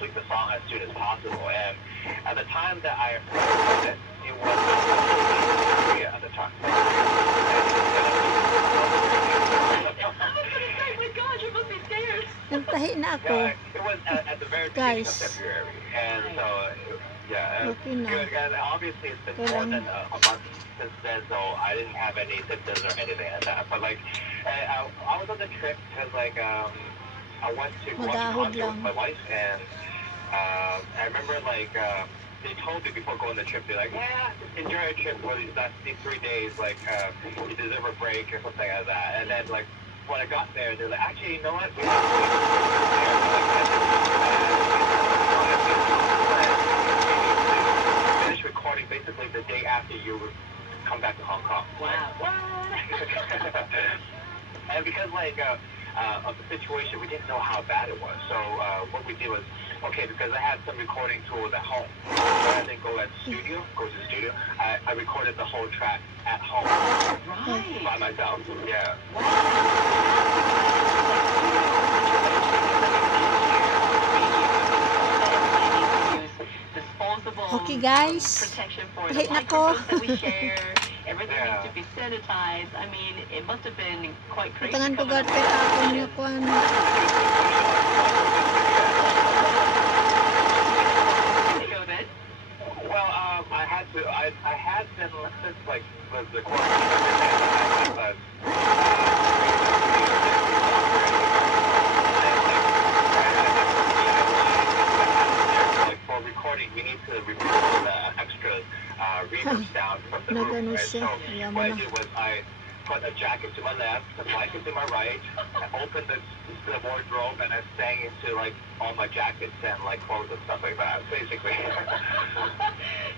complete the song as soon as possible. And at the time that I heard it, it was Korea at the time. Oh my gosh, you must be scared. Nagtahi na ako. Yeah, it was at the very beginning of Guys. February, and so yeah, Okay na. good. And obviously, it's been more than a month since then, so I didn't have any symptoms or anything like that. But like, I was on the trip because like I went to watch a Magahod concert with lang. my wife, and I remember like. They told me before going on the trip, they're like, yeah, enjoy your trip for these last 3 days, like, you deserve a break or something like that. And then, like, when I got there, they're like, actually, you know what? We have to finish recording basically the day after you come back to Hong Kong. Wow. And because, like, of the situation, we didn't know how bad it was. So what we did was, okay, because I had some recording tools at home. Rather than go to the studio, I recorded the whole track at home Right. by myself. Yeah. Okay, guys. Protection for Tahi the na ko. microphones that we share. Everything needs to be sanitized. I mean, it must have been quite crazy. Tangan ko coming garter up ako with niya this. kwan. Go then. Well, I had to. I had been since like the quarantine. Like for recording, we need to remove the extra reverb sound from the room, Nagano right? siya. So Alam mo what I na. did was I put a jacket to my left, a blanket to my right. I opened the wardrobe and I sang into like all my jackets and like clothes and stuff like that. Basically.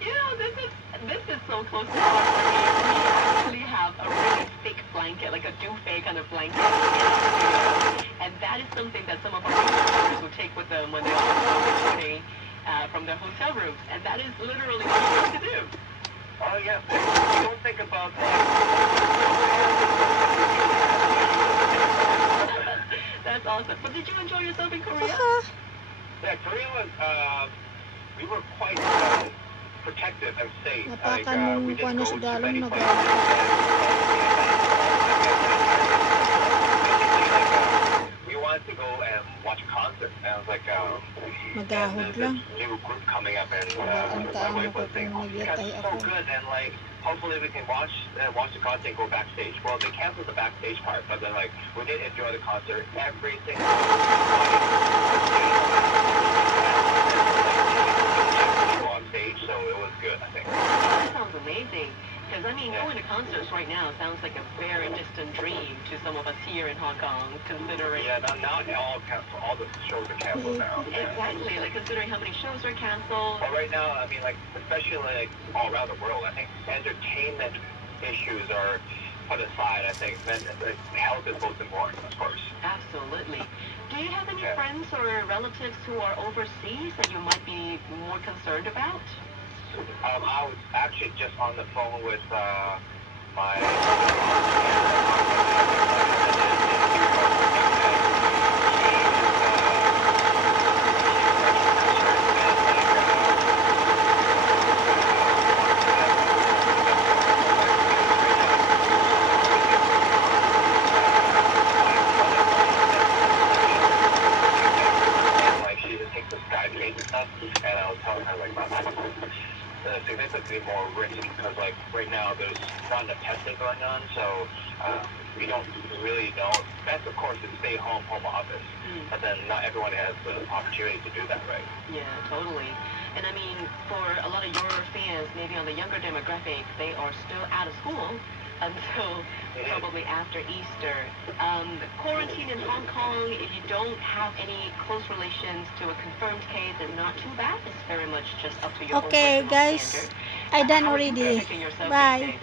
You know, this is so close to home for me. We actually have a really thick blanket, like a duvet kind of blanket in the studio. And that is something that some of our researchers will take with them when they're recording from their hotel rooms. And that is literally what you have to do. Oh yeah. You don't think about that. That's awesome. But did you enjoy yourself in Korea? Yeah, Korea was. We were quite protective and safe. Like Napakan we mong kuan didn't na go sa to dalon many na places. guys. We wanted to go and watch a concert, and I was like, Magahod there's lang. this new group coming up, and Ang my taon wife ako was saying, kung oh, you guys magyatay are so ako. good, and like, hopefully we can watch the concert and go backstage. Well, they canceled the backstage part, but then like, we did enjoy the concert. Every single on stage, so it was good, I think. That sounds amazing. Because, I mean, going to concerts right now sounds like a very distant dream to some of us here in Hong Kong, considering... Yeah, now all the shows are canceled now. Exactly, like considering how many shows are canceled. Well, right now, I mean, like, especially like all around the world, I think entertainment issues are put aside. I think like, health is most important, of course. Absolutely. Do you have any friends or relatives who are overseas that you might be more concerned about? I was actually just on the phone with my like she just takes the Skype and stuff, and I was telling her like significantly more risk because like right now there's not enough testing going on, so we don't really know. Best of course is stay home office, but then not everyone has the opportunity to do that, right? Yeah, totally. And I mean, for a lot of your fans, maybe on the younger demographic, they are still out of school until probably after Easter. Quarantine in Hong Kong, if you don't have any close relations to a confirmed case, is not too bad. It's very much just up to your own Okay, personal guys. standard. I done How are you already. protecting yourself these Bye. days?